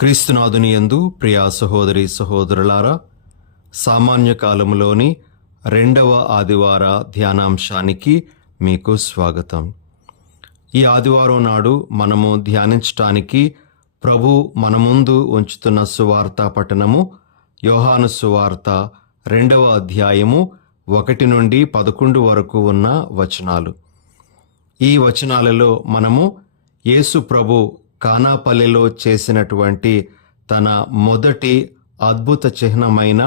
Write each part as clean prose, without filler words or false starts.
క్రీస్తునాథుని యందు ప్రియా సహోదరి సహోదరులారా, సామాన్య కాలంలోని 2వ ఆదివార ధ్యానాంశానికి మీకు స్వాగతం. ఈ ఆదివారం నాడు మనము ధ్యానించటానికి ప్రభు మన ముందు ఉంచుతున్న సువార్త పఠనము యోహాను సువార్త 2వ అధ్యాయము 1 నుండి 11 వరకు ఉన్న వచనాలు. ఈ వచనాలలో మనము యేసు ప్రభు కానాపల్లెలో చేసినటువంటి తన మొదటి అద్భుత చిహ్నమైన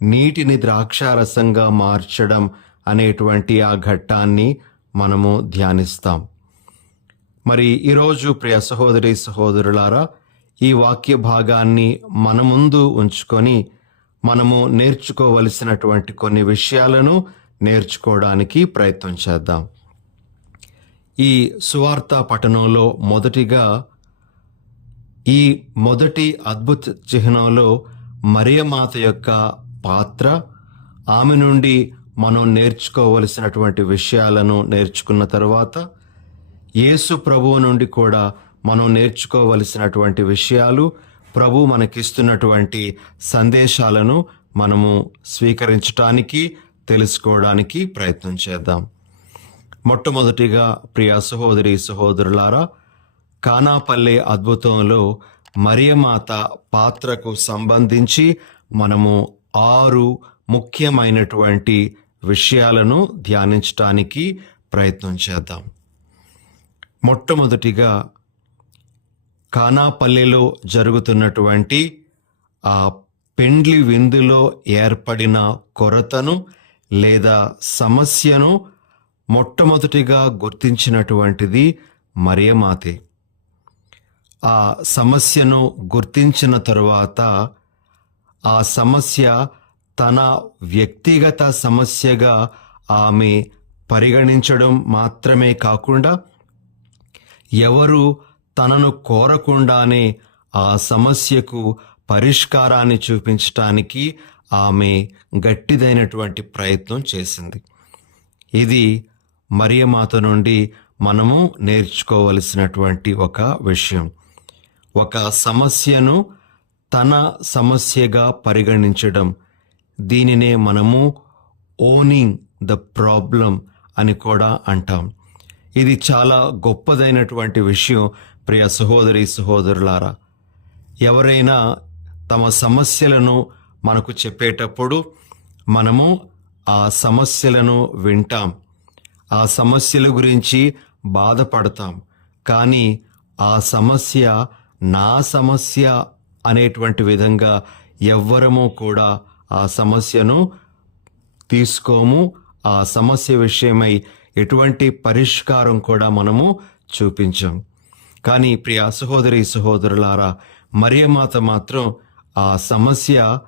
నీటిని ద్రాక్షారసంగా మార్చడం అనేటువంటి ఆ ఘట్టాన్ని మనము ధ్యానిస్తాం. మరి ఈరోజు ప్రియ సహోదరి సహోదరులారా, ఈ వాక్య భాగాన్ని మన ముందు ఉంచుకొని మనము నేర్చుకోవలసినటువంటి కొన్ని విషయాలను నేర్చుకోవడానికి ప్రయత్నం చేద్దాం. ఈ సువార్త పఠనంలో మొదటిగా ఈ మొదటి అద్భుత చిహ్నంలో మరియమాత యొక్క పాత్ర, ఆమె నుండి మనం నేర్చుకోవలసినటువంటి విషయాలను నేర్చుకున్న తర్వాత యేసు ప్రభువు నుండి కూడా మనం నేర్చుకోవలసినటువంటి విషయాలు, ప్రభు మనకిస్తున్నటువంటి సందేశాలను మనము స్వీకరించటానికి, తెలుసుకోవడానికి ప్రయత్నం చేద్దాం. మొట్టమొదటిగా ప్రియ సహోదరి సహోదరులారా, కానాపల్లె అద్భుతంలో మరియమాత పాత్రకు సంబంధించి మనము 6 ముఖ్యమైనటువంటి విషయాలను ధ్యానించటానికి ప్రయత్నం చేద్దాం. మొట్టమొదటిగా కానాపల్లెలో జరుగుతున్నటువంటి ఆ పెండ్లి విందులో ఏర్పడిన కొరతను లేదా సమస్యను మొట్టమొదటిగా గుర్తించినటువంటిది మరియమాతే. ఆ సమస్యను గుర్తించిన తరువాత ఆ సమస్య తన వ్యక్తిగత సమస్యగా ఆమె పరిగణించడం మాత్రమే కాకుండా, ఎవరు తనను కోరకుండానే ఆ సమస్యకు పరిష్కారాన్ని చూపించటానికి ఆమె గట్టిదైనటువంటి ప్రయత్నం చేసింది. ఇది మరియమాత నుండి మనము నేర్చుకోవలసినటువంటి ఒక విషయం. ఒక సమస్యను తన సమస్యగా పరిగణించడం, దీనినే మనము ఓనింగ్ ద ప్రాబ్లం అని కూడా అంటాం. ఇది చాలా గొప్పదైనటువంటి విషయం ప్రియ సహోదరి సహోదరులారా. ఎవరైనా తమ సమస్యలను మనకు చెప్పేటప్పుడు మనము ఆ సమస్యలను వింటాం, ఆ సమస్యల గురించి బాధపడతాం. కానీ ఆ సమస్య నా సమస్య అనేటువంటి విధంగా ఎవ్వరము కూడా ఆ సమస్యను తీసుకోము. ఆ సమస్య విషయమై ఎటువంటి పరిష్కారం కూడా మనము చూపించాం. కానీ ప్రియ సహోదరి సహోదరులారా, మరియమాత మాత్రం ఆ సమస్య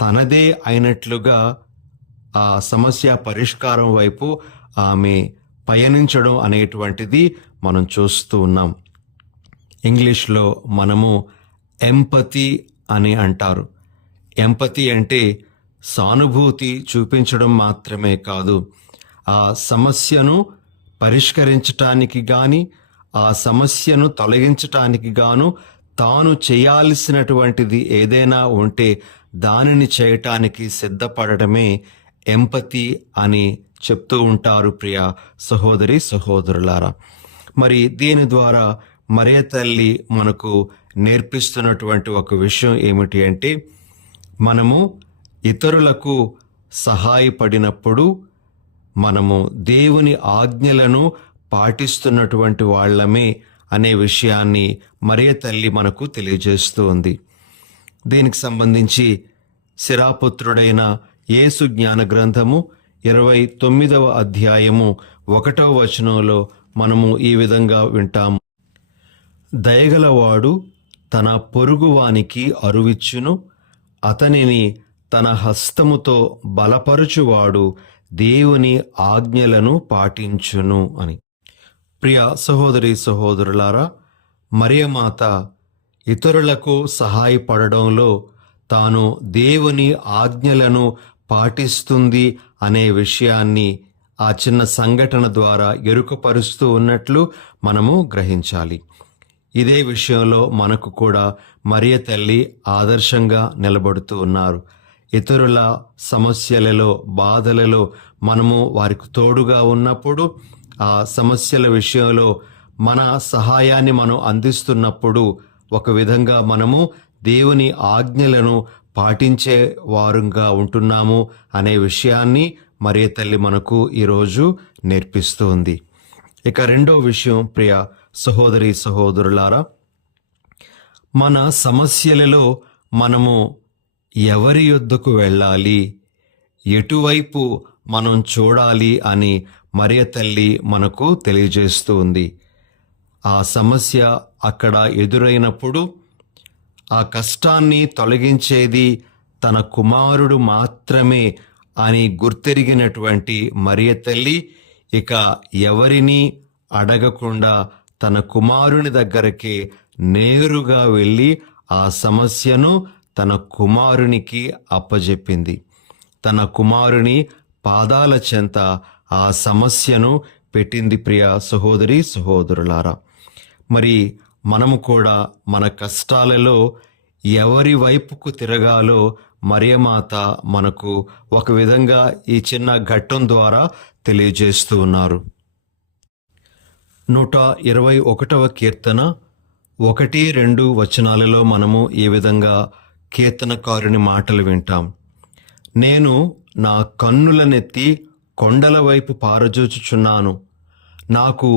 తనదే అయినట్లుగా ఆ సమస్య పరిష్కారం వైపు ఆమె పయనించడం అనేటువంటిది మనం చూస్తూ ఉన్నాం. ఇంగ్లీష్లో మనము ఎంపతి అని అంటారు. ఎంపతి అంటే సానుభూతి చూపించడం మాత్రమే కాదు, ఆ సమస్యను పరిష్కరించటానికి కానీ ఆ సమస్యను తొలగించటానికి గాను తాను చేయాల్సినటువంటిది ఏదైనా ఉంటే దానిని చేయటానికి సిద్ధపడటమే ఎంపతి అని చెప్తూ ఉంటారు ప్రియ సహోదరి సహోదరులారా. మరి దీని ద్వారా మరియ తల్లి మనకు నేర్పిస్తున్నటువంటి ఒక విషయం ఏమిటి అంటే, మనము ఇతరులకు సహాయపడినప్పుడు మనము దేవుని ఆజ్ఞలను పాటిస్తున్నటువంటి వాళ్ళమే అనే విషయాన్ని మరియ తల్లి మనకు తెలియజేస్తూ ఉంది. దీనికి సంబంధించి శిరాపుత్రుడైన యేసు జ్ఞాన గ్రంథము 29వ అధ్యాయము 1వ వచనంలో మనము ఈ విధంగా వింటాము. దయగలవాడు తన పొరుగువానికి అరువిచ్చును, అతనిని తన హస్తముతో బలపరచువాడు దేవుని ఆజ్ఞలను పాటించును అని. ప్రియ సహోదరి సహోదరులారా, మరియమాత ఇతరులకు సహాయపడడంలో తాను దేవుని ఆజ్ఞలను పాటిస్తుంది అనే విషయాన్ని ఆ చిన్న సంఘటన ద్వారా ఎరుకపరుస్తూ ఉన్నట్లు మనము గ్రహించాలి. ఇదే విషయంలో మనకు కూడా మరియ తల్లి ఆదర్శంగా నిలబడుతూ ఉన్నారు. ఇతరుల సమస్యలలో, బాధలలో మనము వారికి తోడుగా ఉన్నప్పుడు, ఆ సమస్యల విషయంలో మన సహాయాన్ని మనం అందిస్తున్నప్పుడు ఒక విధంగా మనము దేవుని ఆజ్ఞలను పాటించే వారుగా ఉంటున్నాము అనే విషయాన్ని మరియ తల్లి మనకు ఈరోజు నేర్పిస్తూ ఉంది. ఇక రెండో విషయం, ప్రియ సహోదరి సహోదరులారా, మన సమస్యలలో మనము ఎవరి యొద్దకు వెళ్ళాలి, ఎటువైపు మనం చూడాలి అని మరియ తల్లి మనకు తెలియజేస్తూ ఉంది. ఆ సమస్య అక్కడ ఎదురైనప్పుడు ఆ కష్టాన్ని తొలగించేది తన కుమారుడు మాత్రమే అని గుర్తెరిగినటువంటి మరియ తల్లి ఇక ఎవరిని అడగకుండా తన కుమారుని దగ్గరికి నేరుగా వెళ్ళి ఆ సమస్యను తన కుమారునికి అప్పజెప్పింది. తన కుమారుని పాదాల చెంత ఆ సమస్యను పెట్టింది. ప్రియ సహోదరి సహోదరులారా, మరి మనము కూడా మన కష్టాలలో ఎవరి వైపుకు తిరగాలో మరియమాత మనకు ఒక విధంగా ఈ చిన్న ఘట్టం ద్వారా తెలియజేస్తూ ఉన్నారు. 121వ కీర్తన 1-2 వచనాలలో మనము ఈ విధంగా కీర్తనకారుని మాటలు వింటాం. నేను నా కన్నులనెత్తి కొండల వైపు పారజూచుచున్నాను, నాకు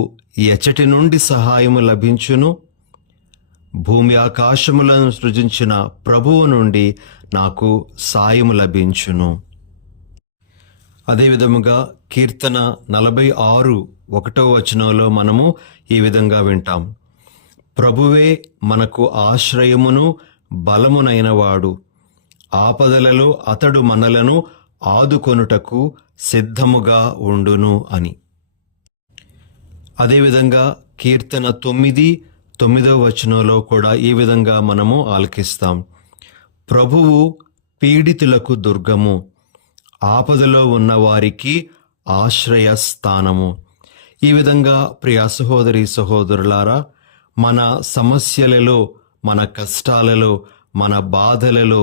ఎచ్చటి నుండి సహాయము లభించును. భూమి ఆకాశములను సృజించిన ప్రభువు నుండి నాకు సాయము లభించును. అదేవిధముగా కీర్తన 46:1 వచనంలో మనము ఈ విధంగా వింటాం. ప్రభువే మనకు ఆశ్రయమును బలమునైనవాడు, ఆపదలలో అతడు మనలను ఆదుకొనుటకు సిద్ధముగా ఉండును అని. అదేవిధంగా కీర్తన 9:9 వచనంలో కూడా ఈ విధంగా మనము ఆలకిస్తాం. ప్రభువు పీడితులకు దుర్గము, ఆపదలో ఉన్న వారికి ఆశ్రయస్థానము. ఈ విధంగా ప్రియ సహోదరి సహోదరులారా, మన సమస్యలలో, మన కష్టాలలో, మన బాధలలో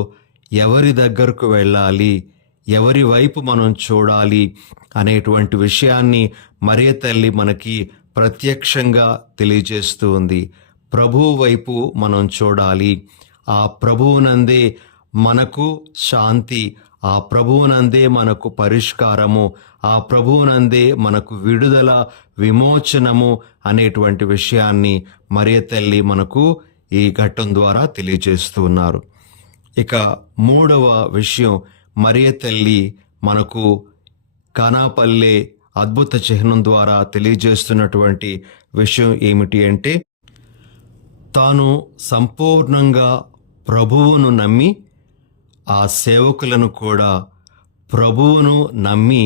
ఎవరి దగ్గరకు వెళ్ళాలి, ఎవరి వైపు మనం చూడాలి అనేటువంటి విషయాన్ని మరియ తల్లి మనకి ప్రత్యక్షంగా తెలియజేస్తూ ఉంది. ప్రభువు వైపు మనం చూడాలి. ఆ ప్రభువునందే మనకు శాంతి, ఆ ప్రభువునందే మనకు పరిష్కారము, ఆ ప్రభువునందే మనకు విడుదల, విమోచనము అనేటువంటి విషయాన్ని మరియ తల్లి మనకు ఈ ఘట్టం ద్వారా తెలియజేస్తూ ఉన్నారు. ఇక మూడవ విషయం, మరియ తల్లి మనకు కానాపల్లె అద్భుత చిహ్నం ద్వారా తెలియజేస్తున్నటువంటి విషయం ఏమిటి అంటే, తాను సంపూర్ణంగా ప్రభువును నమ్మి, ఆ సేవకులను కూడా ప్రభువును నమ్మి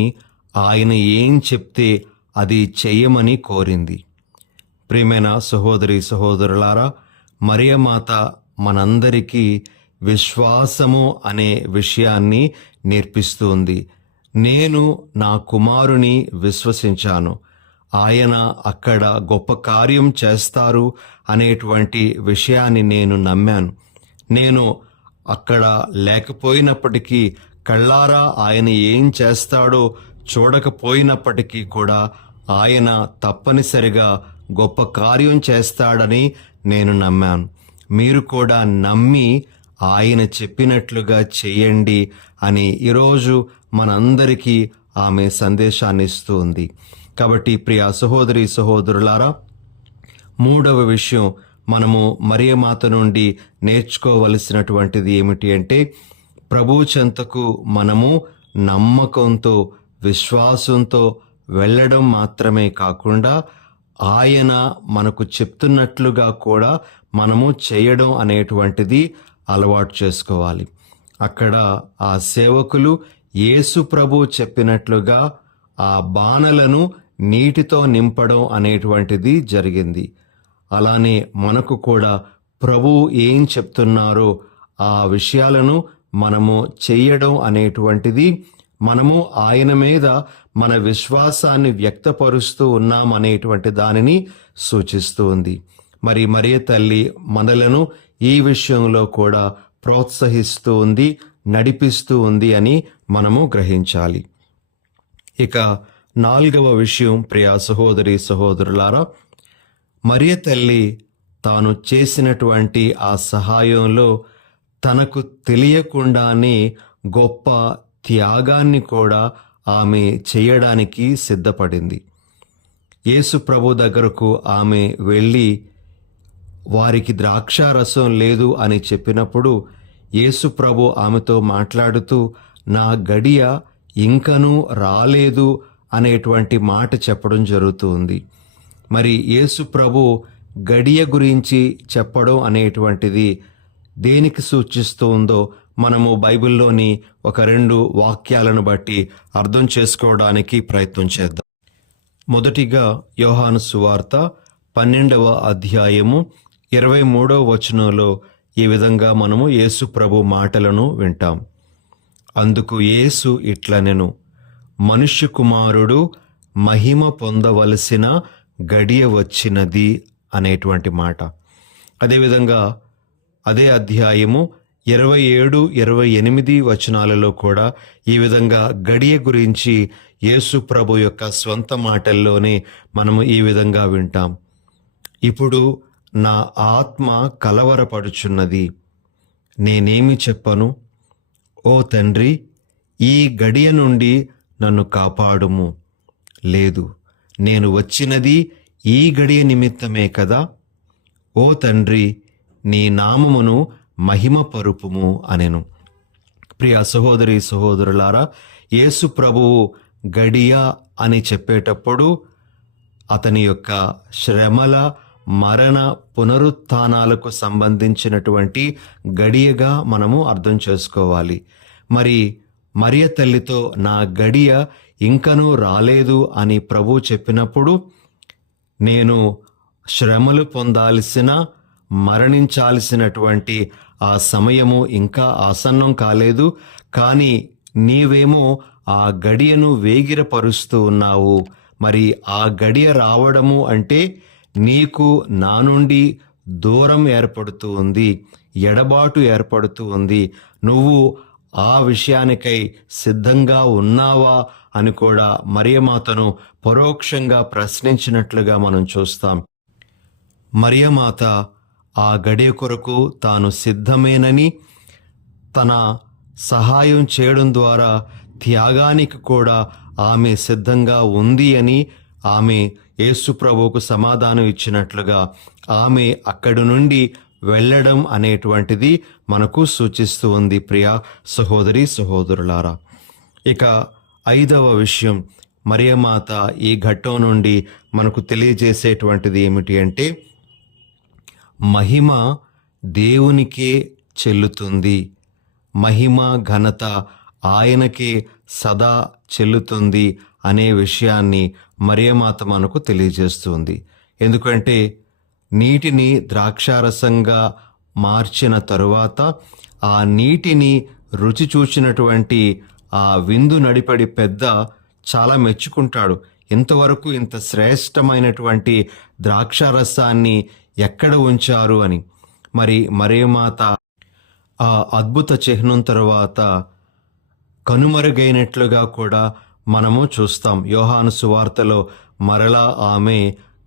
ఆయన ఏం చెప్తే అది చెయ్యమని కోరింది. ప్రియమైన సహోదరి సహోదరులారా, మరియమాత మనందరికీ విశ్వాసము అనే విషయాన్ని నేర్పిస్తుంది. నేను నా కుమారుని విశ్వసించాను, ఆయన అక్కడ గొప్ప కార్యం చేస్తారు అనేటువంటి విషయాన్ని నేను నమ్మాను. నేను అక్కడ లేకపోయినప్పటికీ, కళ్ళారా ఆయన ఏం చేస్తాడో చూడకపోయినప్పటికీ కూడా ఆయన తప్పనిసరిగా గొప్ప కార్యం చేస్తాడని నేను నమ్మాను. మీరు కూడా నమ్మి ఆయన చెప్పినట్లుగా చెయ్యండి అని ఈరోజు మనందరికీ ఆమె సందేశాన్ని ఇస్తూ ఉంది. కాబట్టి ప్రియ సహోదరి సహోదరులారా, మూడవ విషయం మనము మరియమాత నుండి నేర్చుకోవలసినటువంటిది ఏమిటి అంటే, ప్రభు చెంతకు మనము నమ్మకంతో, విశ్వాసంతో వెళ్ళడం మాత్రమే కాకుండా ఆయన మనకు చెప్తున్నట్లుగా కూడా మనము చేయడం అనేటువంటిది అలవాటు చేసుకోవాలి. అక్కడ ఆ సేవకులు యేసు ప్రభు చెప్పినట్లుగా ఆ బాణలను నీటితో నింపడం అనేటువంటిది జరిగింది. అలానే మనకు కూడా ప్రభువు ఏం చెప్తున్నారో ఆ విషయాలను మనము చెయ్యడం అనేటువంటిది, మనము ఆయన మీద మన విశ్వాసాన్ని వ్యక్తపరుస్తూ ఉన్నాం అనేటువంటి దానిని సూచిస్తూ ఉంది. మరి మరియ తల్లి మనలను ఈ విషయంలో కూడా ప్రోత్సహిస్తూ ఉంది, నడిపిస్తూ ఉంది అని మనము గ్రహించాలి. ఇక 4వ విషయం, ప్రియ సహోదరి సహోదరులారా, మరియ తల్లి తాను చేసినటువంటి ఆ సహాయంలో తనకు తెలియకుండానే గొప్ప త్యాగాన్ని కూడా ఆమె చేయడానికి సిద్ధపడింది. యేసు ప్రభు దగ్గరకు ఆమె వెళ్ళి వారికి ద్రాక్షారసం లేదు అని చెప్పినప్పుడు యేసు ప్రభు ఆమెతో మాట్లాడుతూ నా గడియ ఇంకనూ రాలేదు అనేటువంటి మాట చెప్పడం జరుగుతుంది. మరి యేసు ప్రభు గడియ గురించి చెప్పడం అనేటువంటిది దేనికి సూచిస్తూ ఉందో మనము బైబిల్లోని ఒక 2 వాక్యాలను బట్టి అర్థం చేసుకోవడానికి ప్రయత్నం చేద్దాం. మొదటిగా యోహాను సువార్త 12వ అధ్యాయము 23వ వచనంలో ఈ విధంగా మనము యేసు ప్రభు మాటలను వింటాం. అందుకు యేసు ఇట్లనెను, మనుష్య కుమారుడు మహిమ పొందవలసిన గడియ వచ్చినది అనేటువంటి మాట. అదేవిధంగా అదే అధ్యాయము 27, 28 వచనాలలో కూడా ఈ విధంగా గడియ గురించి యేసు ప్రభు యొక్క స్వంత మాటల్లోనే మనము ఈ విధంగా వింటాం. ఇప్పుడు నా ఆత్మ కలవరపడుచున్నది, నేనేమి చెప్పను? ఓ తండ్రి, ఈ గడియ నుండి నన్ను కాపాడుము. లేదు, నేను వచ్చినది ఈ గడియ నిమిత్తమే కదా. ఓ తండ్రి, నీ నామమును మహిమ పరుపుము అనెను. ప్రియ సహోదరి సహోదరులారా, యేసు ప్రభువు గడియ అని చెప్పేటప్పుడు అతని యొక్క శ్రమల, మరణ, పునరుత్థానాలకు సంబంధించినటువంటి గడియగా మనము అర్థం చేసుకోవాలి. మరి మరియ తల్లితో నా గడియ ఇంకనూ రాలేదు అని ప్రభు చెప్పినప్పుడు నేను శ్రమలు పొందాల్సిన, మరణించాల్సినటువంటి ఆ సమయము ఇంకా ఆసన్నం కాలేదు, కానీ నీవేమో ఆ గడియను వేగిరపరుస్తూ ఉన్నావు. మరి ఆ గడియ రావడము అంటే నీకు నా నుండి దూరం ఏర్పడుతూ ఉంది, ఎడబాటు ఏర్పడుతూ ఉంది. నువ్వు ఆ విషయానికై సిద్ధంగా ఉన్నావా అని కూడా మరియమాతను పరోక్షంగా ప్రశ్నించినట్లుగా మనం చూస్తాం. మరియమాత ఆ గడియ కొరకు తాను సిద్ధమేనని, తన సహాయం చేయడం ద్వారా త్యాగానికి కూడా ఆమె సిద్ధంగా ఉంది అని ఆమె యేసు ప్రభువుకు సమాధానం ఇచ్చినట్లుగా ఆమె అక్కడి నుండి వెళ్ళడం అనేటువంటిది మనకు సూచిస్తూ ఉంది. ప్రియ సహోదరి సహోదరులారా, ఇక 5వ విషయం, మరియమాత ఈ ఘట్టం నుండి మనకు తెలియజేసేటువంటిది ఏమిటి అంటే మహిమ దేవునికే చెల్లుతుంది, మహిమ ఘనత ఆయనకే సదా చెల్లుతుంది అనే విషయాన్ని మరియమాత మనకు తెలియజేస్తుంది. ఎందుకంటే నీటిని ద్రాక్షారసంగా మార్చిన తరువాత ఆ నీటిని రుచి చూచినటువంటి ఆ విందు నడిపడి పెద్ద చాలా మెచ్చుకుంటాడు. ఇంతవరకు ఇంత శ్రేష్టమైనటువంటి ద్రాక్షారసాన్ని ఎక్కడ ఉంచారు అని. మరి మరియమాత ఆ అద్భుత చిహ్నం తరువాత కనుమరుగైనట్లుగా కూడా మనము చూస్తాం. యోహాను సువార్తలో మరలా ఆమె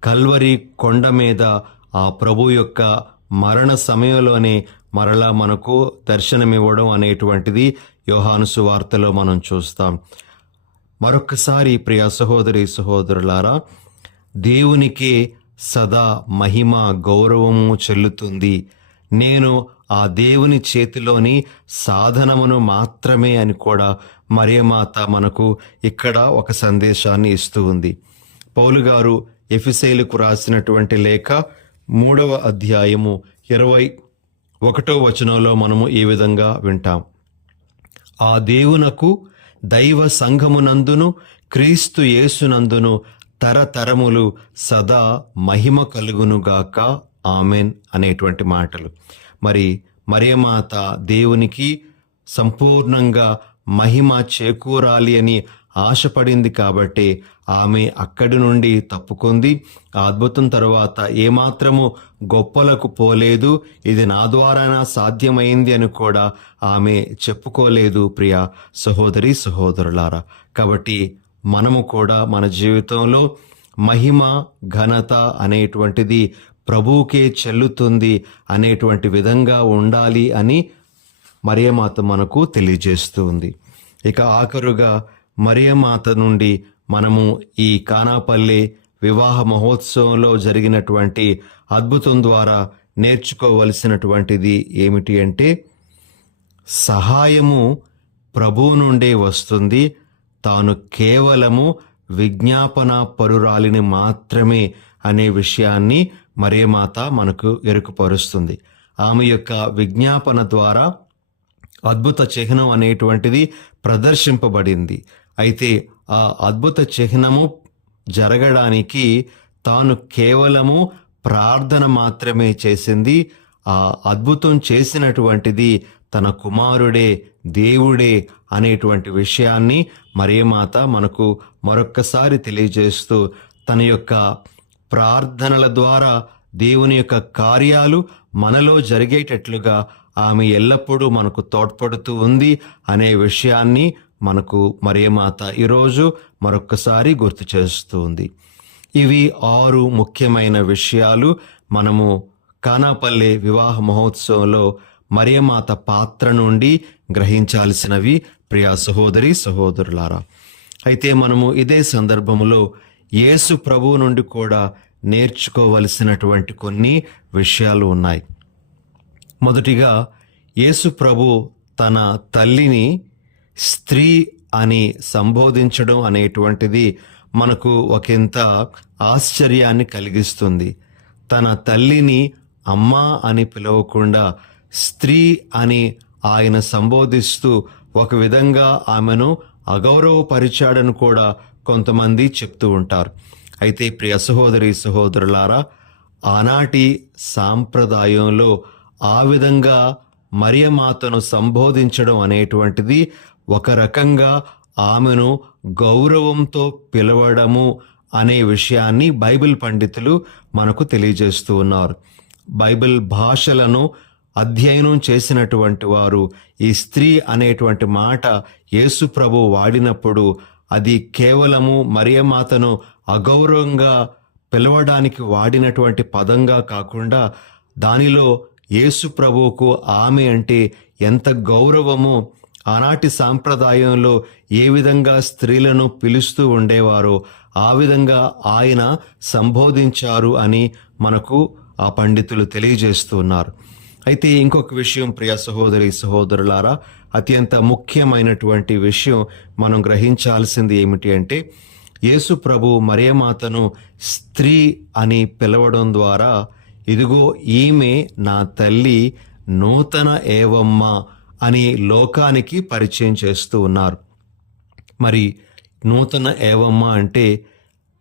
కల్వరి కొండ మీద ఆ ప్రభు యొక్క మరణ సమయంలోనే మరలా మనకు దర్శనమివ్వడం అనేటువంటిది యోహాను సువార్తలో మనం చూస్తాం. మరొకసారి ప్రియ సహోదరి సహోదరులారా, దేవునికే సదా మహిమ గౌరవము చెల్లుతుంది. నేను ఆ దేవుని చేతిలోని సాధనమును మాత్రమే అని కూడా మరియమాత మనకు ఇక్కడ ఒక సందేశాన్ని ఇస్తూ ఉంది. పౌలు గారు ఎఫెసీయులకు రాసినటువంటి లేఖ 3వ అధ్యాయము 21వ వచనంలో మనము ఈ విధంగా వింటాం. ఆ దేవునకు దైవ సంఘమునందును క్రీస్తు యేసునందును తరతరములు సదా మహిమ కలుగునుగాక, ఆమెన్ అనేటువంటి మాటలు. మరి మరియమాత దేవునికి సంపూర్ణంగా మహిమ చేకూరాలి అని ఆశపడింది కాబట్టి ఆమె అక్కడి నుండి తప్పుకుంది. ఆ అద్భుతం తర్వాత ఏమాత్రము గొప్పలకు పోలేదు. ఇది నా ద్వారానా సాధ్యమైంది అని కూడా ఆమె చెప్పుకోలేదు. ప్రియ సహోదరి సహోదరులారా, కాబట్టి మనము కూడా మన జీవితంలో మహిమ ఘనత అనేటువంటిది ప్రభువుకే చెల్లుతుంది అనేటువంటి విధంగా ఉండాలి అని మరియమాత మనకు తెలియజేస్తూ ఉంది. ఇక ఆఖరుగా మరియమాత నుండి మనము ఈ కానాపల్లె వివాహ మహోత్సవంలో జరిగినటువంటి అద్భుతం ద్వారా నేర్చుకోవలసినటువంటిది ఏమిటి అంటే, సహాయము ప్రభువు నుండే వస్తుంది, తాను కేవలము విజ్ఞాపన పరురాలిని మాత్రమే అనే విషయాన్ని మరియమాత మనకు ఎరుకుపరుస్తుంది. ఆమె యొక్క విజ్ఞాపన ద్వారా అద్భుత చిహ్నం అనేటువంటిది ప్రదర్శింపబడింది. అయితే ఆ అద్భుత చిహ్నము జరగడానికి తాను కేవలము ప్రార్థన మాత్రమే చేసింది. ఆ అద్భుతం చేసినటువంటిది తన కుమారుడే, దేవుడే అనేటువంటి విషయాన్ని మరియమాత మనకు మరొక్కసారి తెలియజేస్తూ, తన యొక్క ప్రార్థనల ద్వారా దేవుని యొక్క కార్యాలు మనలో జరిగేటట్లుగా ఆమె ఎల్లప్పుడూ మనకు తోడ్పడుతూ ఉంది అనే విషయాన్ని మనకు మరియమాత ఈరోజు మరొక్కసారి గుర్తు చేస్తూ ఉంది. ఇవి 6 ముఖ్యమైన విషయాలు మనము కానాపల్లె వివాహ మహోత్సవంలో మరియమాత పాత్ర నుండి గ్రహించాల్సినవి ప్రియా సహోదరి సహోదరులారా. అయితే మనము ఇదే సందర్భములో యేసు ప్రభువు నుండి కూడా నేర్చుకోవలసినటువంటి కొన్ని విషయాలు ఉన్నాయి. మొదటిగా, యేసు ప్రభు తన తల్లిని స్త్రీ అని సంబోధించడం అనేటువంటిది మనకు ఒకంత ఆశ్చర్యాన్ని కలిగిస్తుంది. తన తల్లిని అమ్మా అని పిలవకుండా స్త్రీ అని ఆయన సంబోధిస్తూ ఒక విధంగా ఆమెను అగౌరవపరిచాడని కూడా కొంతమంది చెప్తూ ఉంటారు. అయితే ప్రియ సహోదరి సహోదరులారా, ఆనాటి సాంప్రదాయంలో ఆ విధంగా మరియమాతను సంబోధించడం అనేటువంటిది ఒక రకంగా ఆమెను గౌరవంతో పిలవడము అనే విషయాన్ని బైబిల్ పండితులు మనకు తెలియజేస్తూ ఉన్నారు. బైబిల్ భాషలను అధ్యయనం చేసినటువంటి వారు ఈ స్త్రీ అనేటువంటి మాట యేసు ప్రభు వాడినప్పుడు అది కేవలము మరియమాతను అగౌరవంగా పిలవడానికి వాడినటువంటి పదంగా కాకుండా, దానిలో యేసు ప్రభువుకు ఆమె అంటే ఎంత గౌరవమో, ఆనాటి సాంప్రదాయంలో ఏ విధంగా స్త్రీలను పిలుస్తూ ఉండేవారో ఆ విధంగా ఆయన సంబోధించారు అని మనకు ఆ పండితులు తెలియజేస్తూ ఉన్నారు. అయితే ఇంకొక విషయం ప్రియ సహోదరి సహోదరులారా, అత్యంత ముఖ్యమైనటువంటి విషయం మనం గ్రహించాల్సింది ఏమిటి అంటే, యేసు ప్రభు మరియమాతను స్త్రీ అని పిలవడం ద్వారా, ఇదిగో ఈమె నా తల్లి, నూతన ఏవమ్మ అని లోకానికి పరిచయం చేస్తూ ఉన్నారు. మరి నూతన ఏవమ్మ అంటే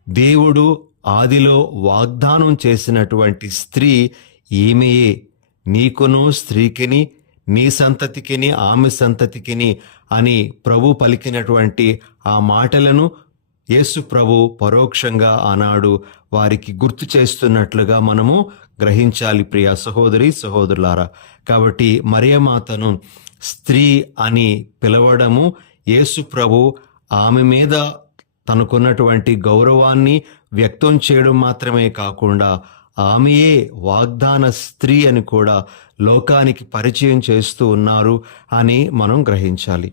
దేవుడు ఆదిలో వాగ్దానం చేసినటువంటి స్త్రీ ఈమెయే. నీకును స్త్రీకిని, నీ సంతతికిని ఆమె సంతతికిని అని ప్రభు పలికినటువంటి ఆ మాటలను యేసు ప్రభు పరోక్షంగా ఆనాడు వారికి గుర్తు చేస్తున్నట్లుగా మనము గ్రహించాలి ప్రియ సహోదరి సహోదరులారా. కాబట్టి మరియమాతను స్త్రీ అని పిలవడము యేసు ప్రభు ఆమె మీద తనకున్నటువంటి గౌరవాన్ని వ్యక్తం చేయడం మాత్రమే కాకుండా, ఆమెయే వాగ్దాన స్త్రీ అని కూడా లోకానికి పరిచయం చేస్తూ ఉన్నారు అని మనం గ్రహించాలి.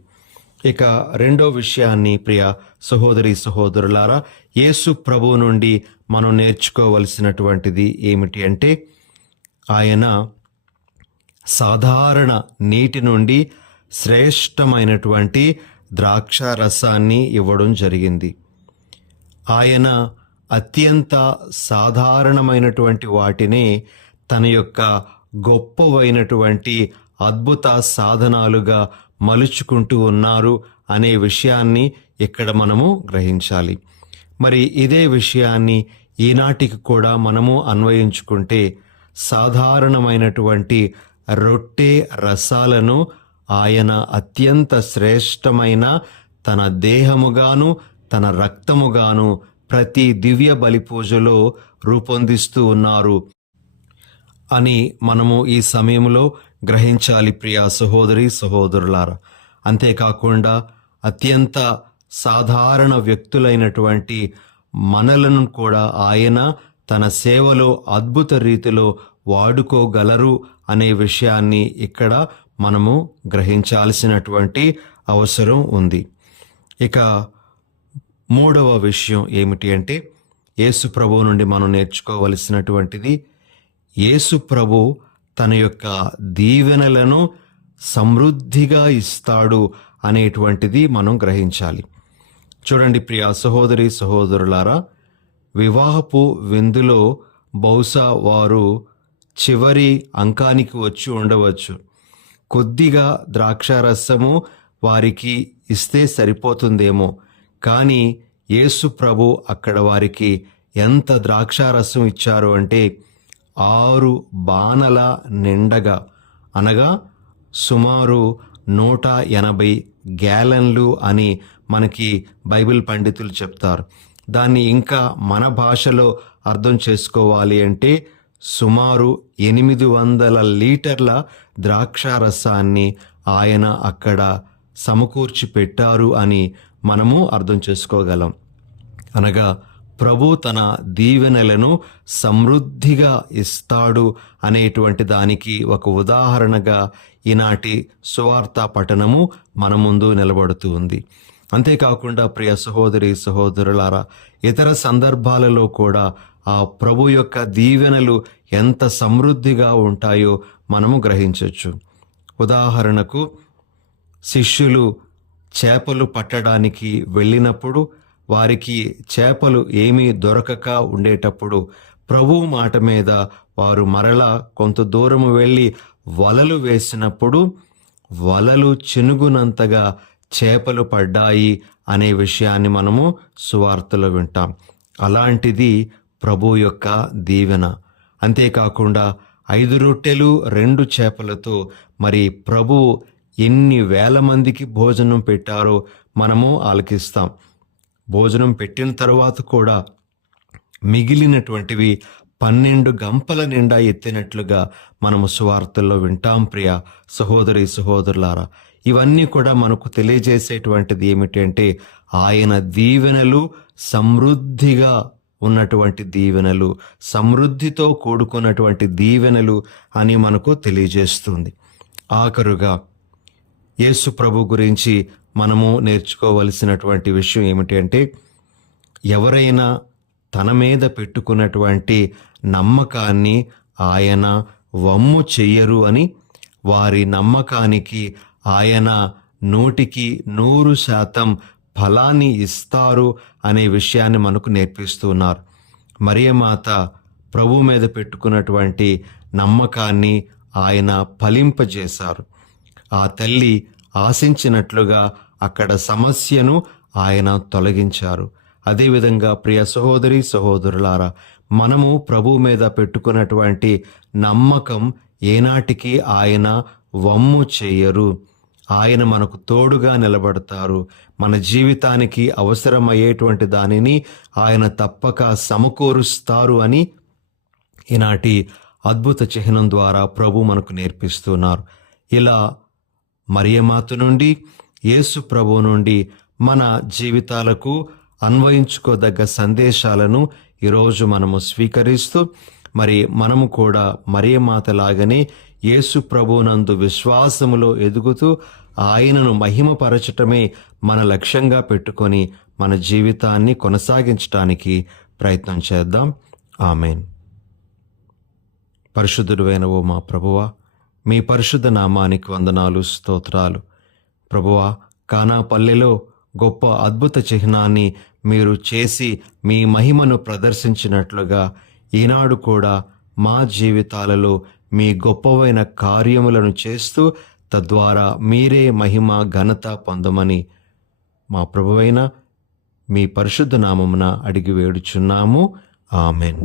ఇక రెండో విషయాన్ని ప్రియ సహోదరి సహోదరులారా, యేసు ప్రభువు నుండి మనం నేర్చుకోవలసినటువంటిది ఏమిటి అంటే, ఆయన సాధారణ నీటి నుండి శ్రేష్టమైనటువంటి ద్రాక్ష రసాన్ని ఇవ్వడం జరిగింది. ఆయన అత్యంత సాధారణమైనటువంటి వాటిని తన యొక్క గొప్పవైనటువంటి అద్భుత సాధనాలుగా మలుచుకుంటూ ఉన్నారు అనే విషయాన్ని ఇక్కడ మనము గ్రహించాలి. మరి ఇదే విషయాన్ని ఈనాటికి కూడా మనము అన్వయించుకుంటే, సాధారణమైనటువంటి రొట్టె రసాలను ఆయన అత్యంత శ్రేష్టమైన తన దేహముగాను తన రక్తముగాను ప్రతి దివ్య బలి పూజలో రూపొందిస్తూ ఉన్నారు అని మనము ఈ సమయంలో గ్రహించాలి ప్రియ సహోదరి సహోదరులారా. అంతేకాకుండా అత్యంత సాధారణ వ్యక్తులైనటువంటి మనలను కూడా ఆయన తన సేవలో అద్భుత రీతిలో వాడుకోగలరు అనే విషయాన్ని ఇక్కడ మనము గ్రహించాల్సినటువంటి అవసరం ఉంది. ఇక మూడవ విషయం ఏమిటి అంటే, యేసు ప్రభువు నుండి మనం నేర్చుకోవలసినటువంటిది, యేసు ప్రభు తన యొక్క దీవెనలను సమృద్ధిగా ఇస్తాడు అనేటువంటిది మనం గ్రహించాలి. చూడండి ప్రియ సహోదరి సహోదరులారా, వివాహపు విందులో బహుశా వారు చివరి అంకానికి వచ్చి ఉండవచ్చు. కొద్దిగా ద్రాక్షారసము వారికి ఇస్తే సరిపోతుందేమో, కానీ యేసు ప్రభు అక్కడ వారికి ఎంత ద్రాక్షారసం ఇచ్చారు అంటే 6 బానల నిండగా, అనగా సుమారు 180 గ్యాలన్లు అని మనకి బైబిల్ పండితులు చెప్తారు. దాన్ని ఇంకా మన భాషలో అర్థం చేసుకోవాలి అంటే సుమారు 800 లీటర్ల ద్రాక్షారసాన్ని ఆయన అక్కడ సమకూర్చి పెట్టారు అని మనము అర్థం చేసుకోగలం. అనగా ప్రభు తన దీవెనలను సమృద్ధిగా ఇస్తాడు అనేటువంటి దానికి ఒక ఉదాహరణగా ఈనాటి సువార్త పఠనము మన ముందు నిలబడుతూ ఉంది. అంతేకాకుండా ప్రియ సహోదరి సహోదరులారా, ఇతర సందర్భాలలో కూడా ఆ ప్రభు యొక్క దీవెనలు ఎంత సమృద్ధిగా ఉంటాయో మనము గ్రహించవచ్చు. ఉదాహరణకు, శిష్యులు చేపలు పట్టడానికి వెళ్ళినప్పుడు వారికి చేపలు ఏమీ దొరకక ఉండేటప్పుడు ప్రభువు మాట మీద వారు మరలా కొంత దూరము వెళ్ళి వలలు వేసినప్పుడు వలలు చినుగునంతగా చేపలు పడ్డాయి అనే విషయాన్ని మనము సువార్తలో వింటాం. అలాంటిది ప్రభు యొక్క దీవెన. అంతేకాకుండా 5 రొట్టెలు 2 చేపలతో మరి ప్రభు ఎన్ని వేల మందికి భోజనం పెట్టారో మనము ఆలకిస్తాం. భోజనం పెట్టిన తర్వాత కూడా మిగిలినటువంటివి 12 గంపల నిండా ఎత్తినట్లుగా మనము సువార్తల్లో వింటాం. ప్రియ సహోదరి సహోదరులారా, ఇవన్నీ కూడా మనకు తెలియజేసేటువంటిది ఏమిటి అంటే, ఆయన దీవెనలు సమృద్ధిగా ఉన్నటువంటి దీవెనలు, సమృద్ధితో కూడుకున్నటువంటి దీవెనలు అని మనకు తెలియజేస్తుంది. ఆఖరుగా యేసు ప్రభు గురించి మనము నేర్చుకోవలసినటువంటి విషయం ఏమిటి అంటే, ఎవరైనా తన మీద పెట్టుకున్నటువంటి నమ్మకాన్ని ఆయన వమ్ము చెయ్యరు అని, వారి నమ్మకానికి ఆయన 100% ఫలాన్ని ఇస్తారు అనే విషయాన్ని మనకు నేర్పిస్తున్నారు. మరియమాత ప్రభు మీద పెట్టుకున్నటువంటి నమ్మకాన్ని ఆయన ఫలింపజేశారు. ఆ తల్లి ఆశించినట్లుగా అక్కడ సమస్యను ఆయన తొలగించారు. అదేవిధంగా ప్రియ సహోదరి సహోదరులారా, మనము ప్రభు మీద పెట్టుకున్నటువంటి నమ్మకం ఏనాటికి ఆయన వమ్ము చేయరు. ఆయన మనకు తోడుగా నిలబడతారు. మన జీవితానికి అవసరమయ్యేటువంటి దానిని ఆయన తప్పక సమకూరుస్తారు అని ఈనాటి అద్భుత చిహ్నం ద్వారా ప్రభు మనకు నేర్పిస్తున్నారు. ఇలా మరియమాత నుండి, యేసు ప్రభు నుండి మన జీవితాలకు అన్వయించుకోదగ్గ సందేశాలను ఈరోజు మనము స్వీకరిస్తూ, మరి మనము కూడా మరియమాత లాగానే యేసు ప్రభునందు విశ్వాసములో ఎదుగుతూ ఆయనను మహిమపరచటమే మన లక్ష్యంగా పెట్టుకొని మన జీవితాన్ని కొనసాగించడానికి ప్రయత్నం చేద్దాం. ఆమేన్. పరిశుద్ధుడైన ఓ మా ప్రభువా, మీ పరిశుద్ధ నామానికి వందనాలు, స్తోత్రాలు. ప్రభువా, కానా పల్లెలో గొప్ప అద్భుత చిహ్నాన్ని మీరు చేసి మీ మహిమను ప్రదర్శించినట్లుగా ఈనాడు కూడా మా జీవితాలలో మీ గొప్పవైన కార్యములను చేస్తూ తద్వారా మీరే మహిమ ఘనత పొందమని మా ప్రభువైన మీ పరిశుద్ధ నామమున అడిగి వేడుచున్నాము. ఆమెన్.